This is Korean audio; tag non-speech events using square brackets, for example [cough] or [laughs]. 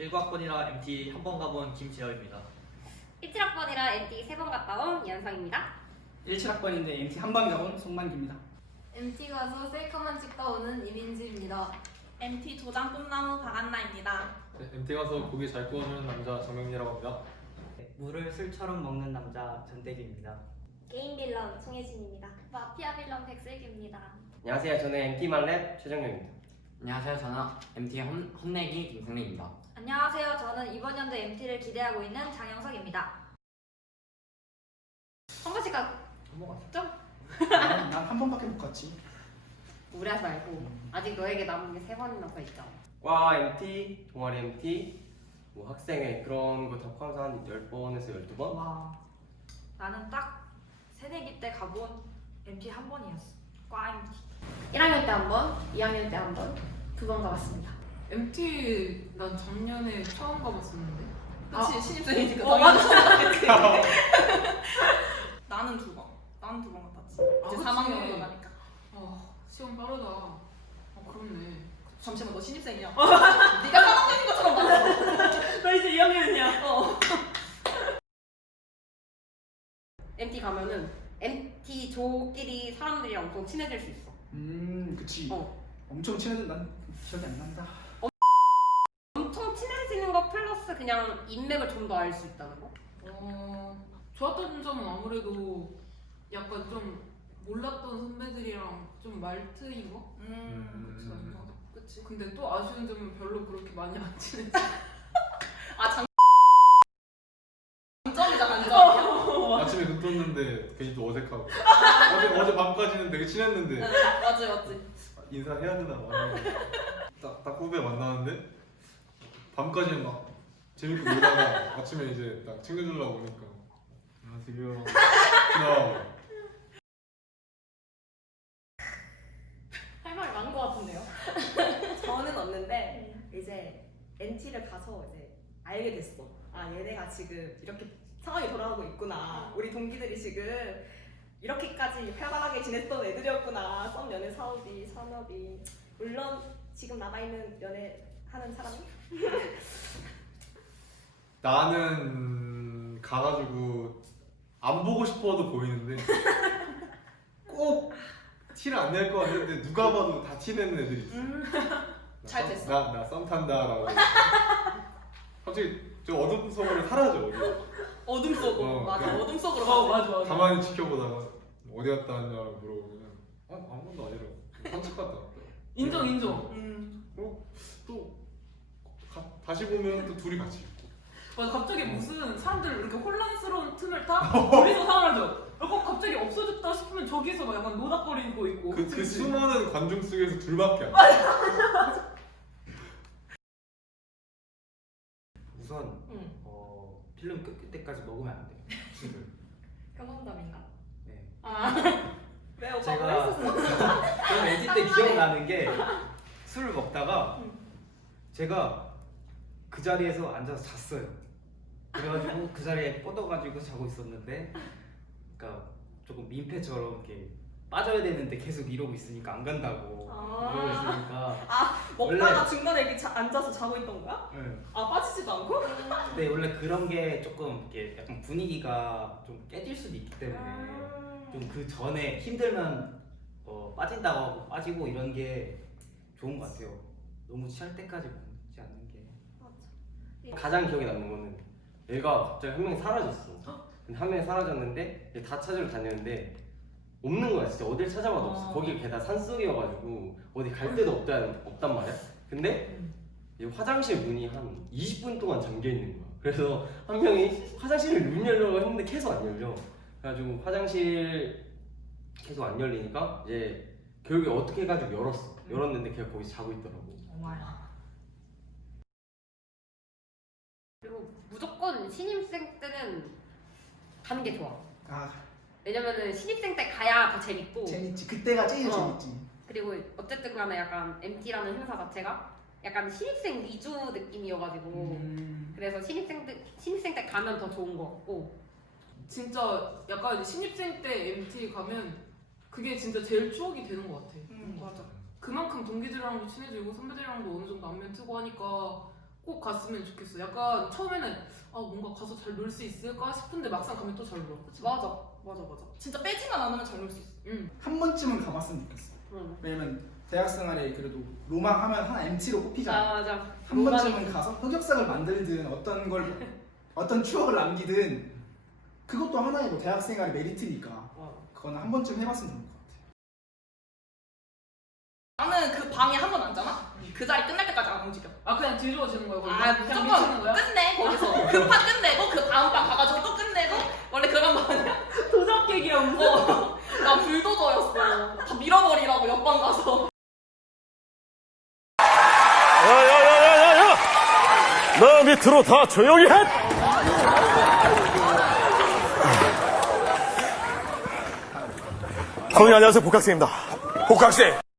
1학번이라 MT 한 번 가본 김지혁입니다. 17학번이라 MT 세 번 갔다 온 연성입니다. 17학번인데 MT 한 방에 나온 송만기입니다. MT 가서 셀카만 찍다 오는 이민지입니다. MT 도장 꿈나무 박한나입니다. 네, MT 가서 고기 잘 구워주는 남자 정명리라고 합니다. 물을 술처럼 먹는 남자 전대기입니다. 게임 빌런 송혜진입니다. 마피아 빌런 백슬기입니다. 안녕하세요. 저는 MT 만렙 최정영입니다. 안녕하세요. 저는 MT 혼, 혼내기 김승리입니다. 안녕하세요. 저는 이번 연도 MT를 기대하고 있는 장영석입니다. 한 번씩 가 좀? 난한 번밖에 못 갔지. 무리하지 말고 아직 너에게 남은 게 세 번이나 더 있죠. 과 MT, 동아리 MT, 뭐 학생회 그런 거 다 포함해서 한 10번에서 12번? 와 나는 딱 새내기 때 가본 MT 한 번이었어. 과 MT. 1학년 때 한 번, 2학년 때 한 번, 두 번 가봤습니다. MT 난 작년에 처음 가봤었는데. 그치 아. 신입생이니까 어, 당연히 [laughs] 나는 두 번. 나는 두 번 갔다지. 아, 이제 그치. 3학년으로 가니까. 아 시험 빠르다. 아 그렇네. 잠시만 너 신입생이야. [laughs] 네가 3학년인 것처럼 봤어. [laughs] 너 이제 2학년이야. 어. MT 가면은 MT 조끼리 사람들이랑 엄청 친해질 수 있어. 음, 그치. 어. 엄청 친해진 난 기억이 안 난다. 플러스 그냥 인맥을 좀 더 알 수 있다는 거? 어 좋았던 점은 아무래도 약간 좀 몰랐던 선배들이랑 좀 말트인 거. 음. 그치 음. 맞아. 그치. 근데 또 아쉬운 점은 별로 그렇게 많이 안 친해지. [laughs] 아 장. 장점이다 장점이야. 아침에 눈 떴는데 괜히 또 어색하고 [laughs] 어제 어제 밤까지는 되게 친했는데 맞지 맞지. 인사해야 되나 딱딱 후배 만나는데 밤까지는 막 재밌게 놀다가 아침에 이제 딱 챙겨주려고 오니까 안녕하세요 그냥 할 말이 많은 것 같은데요? [laughs] 저는 없는데 이제 NT를 가서 이제 알게 됐어. 아 얘네가 지금 이렇게 상황이 돌아가고 있구나. 우리 동기들이 지금 이렇게까지 활발하게 지냈던 애들이었구나. 썸 연애 사업이 산업이 물론 지금 남아 있는 연애 하는 사람이 [laughs] 나는 가가지고 안 보고 싶어도 보이는데 꼭 티를 안 낼 것 같은데 누가 봐도 다 티내는 애들이 있어. 잘 됐어. 나 나 썸 탄다라고. 갑자기 저 어둠 속으로 사라져. 어디. 어둠 속으로 어, 맞아. 어둠 속으로 어 가지. 맞아 맞아. 가만히 지켜보다가 어디 갔다 왔냐고 물어보면 어 아무것도 아니라고. 산책 갔다 왔다. 인정 인정. 음. 또 가, 다시 보면 또 둘이 같이. 맞아 갑자기 무슨 사람들 이렇게 혼란스러운 틈을 타 [laughs] 둘이서 사라져. 그리고 갑자기 없어졌다 싶으면 저기서 막 약간 노닥거리고 있고. 그, 그? 수많은 관중 속에서 둘밖에 안 돼. 우선 응. 어, 필름 끝 때까지 먹으면 안 돼요. 술을. 경험담인가? 네. 아. [laughs] 왜 오빠 제가 왜 했었어? 저는 MT 때 기억나는 게 술을 먹다가 제가 그 자리에서 앉아서 잤어요. 그래가지고 그 자리에 뻗어가지고 자고 있었는데, 그러니까 조금 민폐처럼 이렇게 빠져야 되는데 계속 이러고 있으니까 안 간다고 아. 이러고 있으니까. 먹다가 원래- 중간에 이렇게 자- 앉아서 자고 있던 거야? 네. 아 빠지지도 않고? 근데 원래 그런 게 조금 이렇게 약간 분위기가 좀 깨질 수도 있기 때문에 아. 좀그 전에 힘들면 어, 빠진다고 하고 빠지고 이런 게 좋은 것 같아요. 너무 취할 때까지 먹지 않는 게. 가장 기억에 남는 거는 얘가 갑자기 한 명이 사라졌어. 근데 한 명이 사라졌는데 다 찾으러 다녔는데 없는 거야. 진짜 어딜 찾아봐도 없어. 어. 거기 게다가 산속이어가지고 어디 갈 데도 없단, 없단 말이야. 근데 이 화장실 문이 한 20분 동안 잠겨 있는 거야. 그래서 한 명이 화장실을 문 열려고 했는데 계속 안 열려. 그래가지고 화장실 계속 안 열리니까 이제 결국에 어떻게 해가지고 열었어. 열었는데 걔가 거기서 자고 있더라고. 그리고 신입생 때는 가는 게 좋아. 아, 왜냐면은 신입생 때 가야 더 재밌고 재밌지. 그때가 제일 어. 재밌지. 그리고 어쨌든 간에 약간 MT라는 행사 자체가 약간 신입생 위주 느낌이어가지고 음. 그래서 신입생 때 신입생 때 가면 더 좋은 것 같고 진짜 약간 신입생 때 MT 가면 그게 진짜 제일 추억이 되는 것 같아. 음 맞아. 그만큼 동기들이랑도 친해지고 선배들이랑도 어느 정도 안면 트고 하니까 꼭 갔으면 좋겠어. 약간 처음에는 아 뭔가 가서 잘 놀 수 있을까 싶은데 막상 가면 또 잘 놀아. 그치? 맞아 맞아 맞아 진짜 빼지만 않으면 잘 놀 수 있어 응. 한 번쯤은 가봤으면 좋겠어. 응. 왜냐면 대학 생활에 그래도 로망 하면 하나 MT로 꼽히잖아. 아 맞아 한 번쯤은 가서 흑역사를 만들든 어떤 걸 [laughs] 어떤 추억을 남기든 그것도 하나의 뭐 대학 생활의 메리트니까 그거는 한 번쯤 해봤으면 좋을 것 같아. 나는 그 방에 한 번 앉잖아 그 자리 끝날 때까지 안 움직여 아 그냥 뒤집어지는 거야. 거기? 아 그냥 무조건 미치는 거야? 끝내 거기서 그판 끝내고 그 다음 판 가가지고 또 끝내고 원래 그런 거 아니야? [laughs] 도적객이야 무슨? 어, 나 불도저였어 다 밀어버리라고 옆방 가서 야야야야야야! 너 밑으로 다 조용히 해! 선생님 안녕하세요 복학생입니다. 복학생.